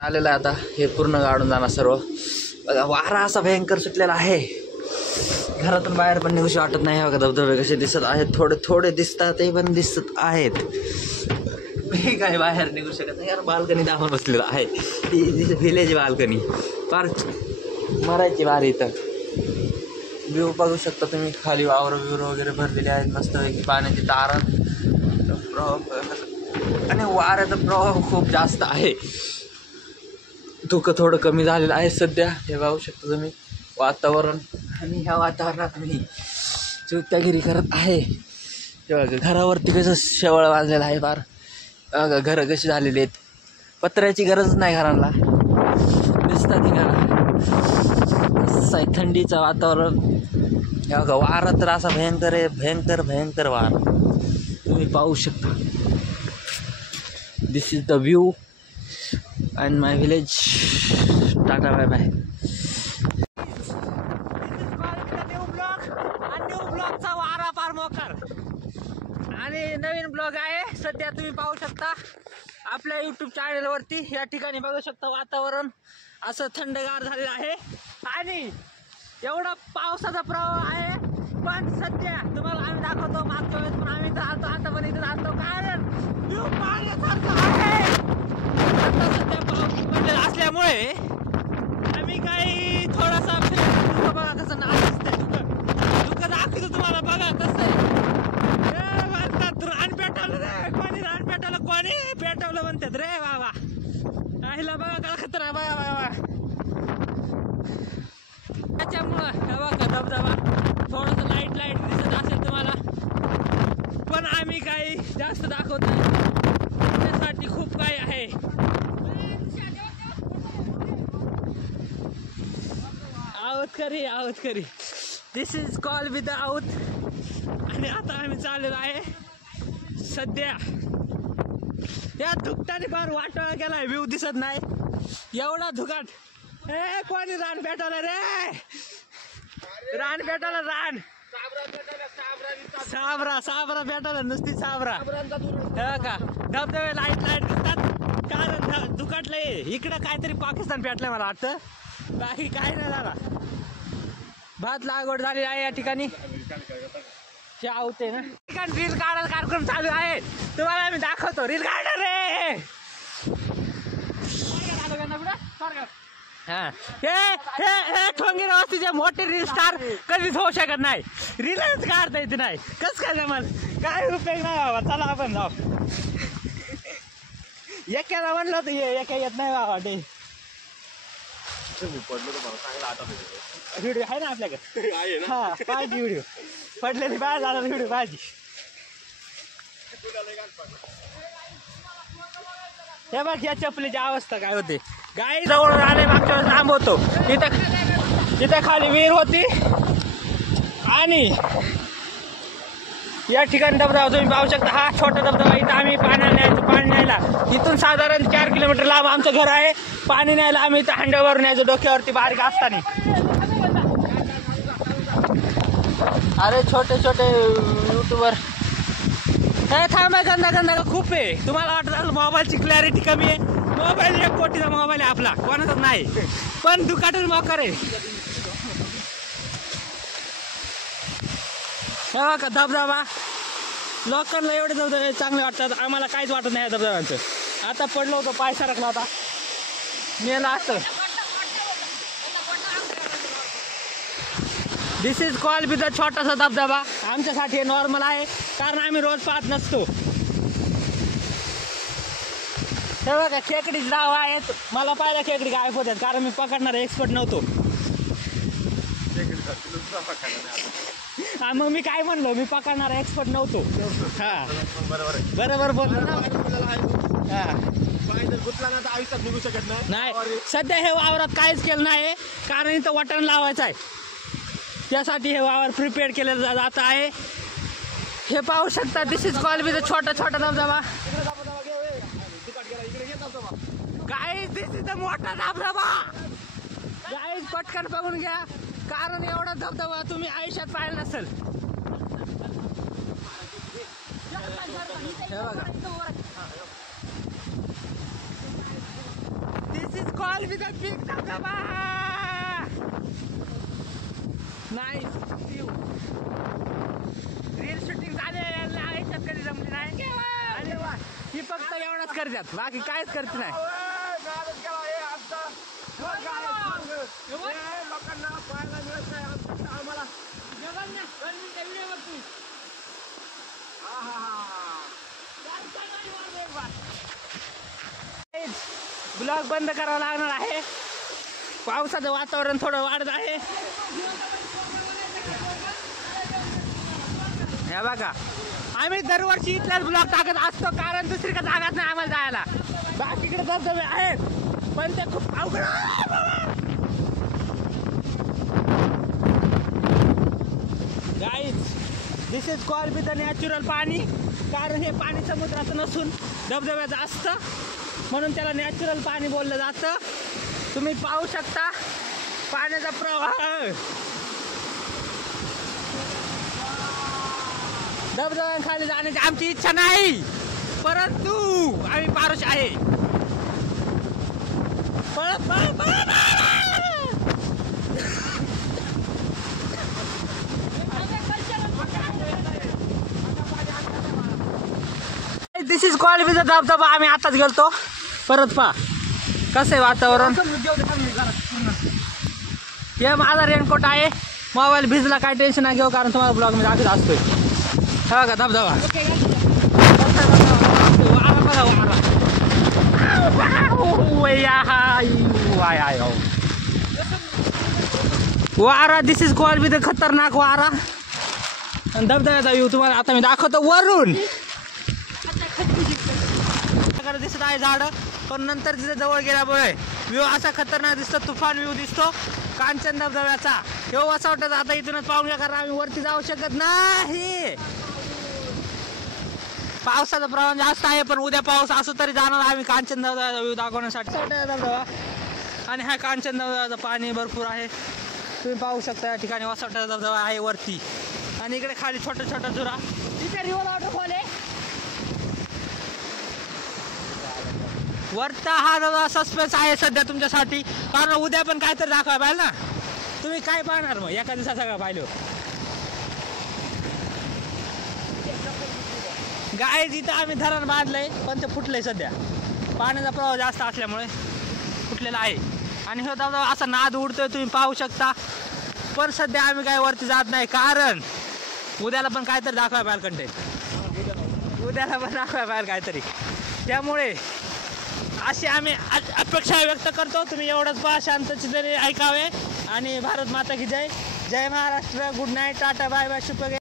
आलेलं आहे आता हे पूर्ण गाडून जाणार सर्व. बघा वारा असा भयंकर सुटलेला आहे, घरातून बाहेर पण निघूशी वाटत नाही. बघा धबधबे कसे दिसत आहेत, थोडे थोडे दिसतात ते पण दिसत आहेत. मी काय बाहेर निघू शकत नाही यार, बाल्कनी दाखवून बसलेलं आहे. ती व्हिलेज बाल्कनी फार मरायची बारी. इथं व्ह्यू बघू शकता तुम्ही, खाली वावर वगैरे भरलेले आहेत मस्तपैकी, पाण्याची तारण आणि वाऱ्याचा प्रवाह खूप जास्त आहे. धुकं थोडं कमी झालेलं आहे सध्या, हे बघू शकता तुम्ही वातावरण. आणि ह्या वातावरणात मी चिवत्यागिरी करत आहे. घरावरती कसं शेवळ वाजलेलं आहे फार. घरं कशी झालेली आहेत, पत्र्याची गरज नाही घरांना, दिसतात ही घरा. असं आहे थंडीचं वातावरण. बघा वारा तर असा भयंकर आहे, भयंकर भयंकर वारा तुम्ही पाहू शकता. This is the view and my village. Tata bye bye. New ब्लॉगचा वारा फार मोकार आणि नवीन ब्लॉग आहे सध्या, तुम्ही पाहू शकता आपल्या यूट्यूब चॅनलवरती. या ठिकाणी बघू शकता वातावरण असं थंडगार झालेलं आहे आणि एवढा पावसाचा प्रवाह आहे. पण सध्या तुम्हाला आम्ही दाखवतो, मागच्या वेळेस पण आम्ही राहतो, आता पण इथे राहतो, कारण व्यू पाहण्यासारखं आहे. आता सध्या पाऊस पडलेला असल्यामुळे आम्ही काही थोडासा बघा कसं नाचते, दुःख दाखवतो तुम्हाला. बघा कसं रान पेटवलं रे, कोणी रान पेटवलं, कोणी पेटवलं म्हणतात रे बाबा. राहिला बघा काय खतरा बघा बाबा. त्याच्यामुळं बघा धबधबा थोडंसं लाईट लाईट दिसत असेल तुम्हाला, पण आम्ही काही जास्त दाखवत नाही, त्यासाठी खूप काही आहे. आवत करी दिस इज कॉल विथ द आऊत. आणि आता आम्ही चाललेलो आहे सध्या या धुकटाने फार वाटायला गेलाय, व्ह्यू दिसत नाही एवढा धुकाट. ए कोणी रान पेटवलं रे, रान पेटवलं, रान साबरा पेटवलं, नुसती साबरा. हे का धबधबे लाईट लाईट दिसतात, कारण धुकाटलंय. इकडं काहीतरी पाकिस्तान पेटलंय मला वाटतं, बाकी काय नाही झाला. भात लागवड झाली आहे या ठिकाणी, आवते ना ठिकाणी. रील काढायला कार्यक्रम चालू आहे, तुम्हाला आम्ही दाखवतो. रील काढा रे. हा हे ठोंगीर वस्तीचे मोठे रील स्टार कधीच होऊ शकत नाही, रीलच काढता येते नाही. कस काय जमल, काय उपयोग नाही बाबा. चला आपण जाऊ. एकाला म्हणलं होतं एका येत नाही बाबा. ते व्हिडिओ आहे ना आपल्याकडे, हा पाहिजे व्हिडिओ पडलेली बाहेर जाणार व्हिडिओ पाहिजे. हे बघ या चपलीची अवस्था काय होते. गाई जवळ आले, मागच्या वेळेस लांब होतो, तिथे खाली विहीर होती आणि या ठिकाणी धबधबा तुम्ही पाहू शकता. हा छोटा धबधबा, इथं आम्ही पाण्याला न्यायचो. पाणी न्यायला इथून साधारण 4 किलोमीटर लांब आमचं घर आहे. पाणी न्यायला आम्ही इथं हंड्यावर न्यायचो, डोक्यावरती बारीक असताना. अरे छोटे छोटे युट्यूबर हे थांबा, गंदा खूप आहे. तुम्हाला वाटत असेल मोबाईलची क्लॅरिटी कमी आहे, मोबाईल 1 कोटीचा मोबाईल आहे आपला, कोणाचाच नाही, पण दुकाटच मोकर आहे. हा का धबधबा, लोकांना एवढे धबधबे चांगले वाटतात, आम्हाला काहीच वाटत नाही धबधब्यांचं. आता पडलो होतो, पाय सरकला होता, मेला असतं. दिस इज कॉल विथ अ छोटासा धबधबा. आमच्यासाठी हे नॉर्मल आहे, कारण आम्ही रोज पाहत नसतो. हे बघा खेकडी नाव आहेत. मला पाहिलं खेकडी गायब होत्यात, कारण मी पकडणार एक्सपर्ट नव्हतो. हा मग मी काय म्हणलो, मी पकडणार एक्सपर्ट नव्हतो. हा बरोबर बोललो ना. हा आयुष्यात निघू शकत नाही. सध्या हे वावरात काहीच केलं नाही, कारण इथं वाटण लावायचं आहे, त्यासाठी हे वावर प्रिपेअर केलं जात आहे. हे पाहू शकता. दिस इज कॉल विथ छोटा धबधबा. गाईज दिस इज मोठा धबधबा. गाईज पटकन बघून घ्या, कारण एवढा धबधबा तुम्ही आयुष्यात पाहिला नसेल. दिस is called with a big धबधबा. Nice view. रील शूटिंग झालेलं आयुष्यात कधी जमली नाही आणि ही फक्त एवढंच करतात, बाकी काहीच करत नाही. लोकांना पाहायला मिळत नाही आम्हाला. ब्लॉग बंद करावा लागणार आहे. पावसाचं वातावरण थोडं वाढत आहे. हे बघा, आम्ही दरवर्षी इथलाच ब्लॉग टाकत असतो कारण दुसरीकडे जागाच नाही आम्हाला जायला. बाकीकडे धबधबे आहेत पण ते खूप अवघड आहे. Guys, this is called with the natural पाणी. कारण हे पाणी समुद्राचं नसून धबधब्याचं असतं म्हणून त्याला नॅचरल पाणी बोललं जातं. तुम्ही पाहू शकता पाण्याचा प्रवाह. धबधब्याखाली जाण्याची आमची इच्छा नाही परंतु आम्ही पारुष आहे. दिस इज कॉल्ड विथ धबधबा. आम्ही आताच गेलतो. परत पहा कसं आहे वातावरण. हे माझा रेनकोट आहे. मोबाईल भिजला काय टेन्शन नाही घेऊ कारण तुम्हाला ब्लॉग मध्ये दाखवत असतोय. हे बघा धबधबा. वारा बघा वारा. दिस इज कॉल्ड विथ खतरनाक वारा. आणि धबधब्याचा व्ह्यू तुम्हाला आता मी दाखवतो वरून. दिसत आहे झाड पण नंतर तिथे जवळ गेल्यामुळे व्ह्यू असा खतरनाक दिसतो. तुफान व्ह्यू दिसतो कांचन धबधब्याचा. हे असं वाटतं आता इथूनच पाहून घ्या कारण आम्ही वरती जाऊ शकत नाही. पावसाचं प्रमाण जास्त आहे पण उद्या पाऊस असं तरी जाणार आम्ही कांचन धबधब्याचा व्ह्यू दाखवण्यासाठी. धबधबा आणि हा कांचन धबधब्याचं पाणी भरपूर आहे. तुम्ही पाहू शकता या ठिकाणी वसवटा धबधबा आहे वरती आणि इकडे खाली छोटा छोटा झुरा. इथे रिव्हर वॉटरफॉल आहे. वरता हा जरा सस्पेन्स आहे सध्या तुमच्यासाठी कारण उद्या पण काहीतरी दाखवायला पाहिजे ना. तुम्ही काय पाहणार मग एका दिवसा सगळं पाहिलं. गाय जिथं आम्ही धरण बांधलंय पण ते फुटलंय सध्या. पाण्याचा प्रवाह जास्त असल्यामुळे फुटलेला आहे आणि हे धबधबा असा नाद उडतोय तुम्ही पाहू शकता. पण सध्या आम्ही काय वरती जात नाही कारण उद्याला पण काहीतरी दाखवायला पाहिजे कंटेंट. उद्याला पण दाखवायला पाहिजे काहीतरी. त्यामुळे अशी आम्ही अपेक्षा व्यक्त करतो. तुम्ही एवढंच पहा शांतचित्ताने ऐकावे आणि भारत माता की जय. जय Maharashtra. Good night. Tata bye bye. शुभ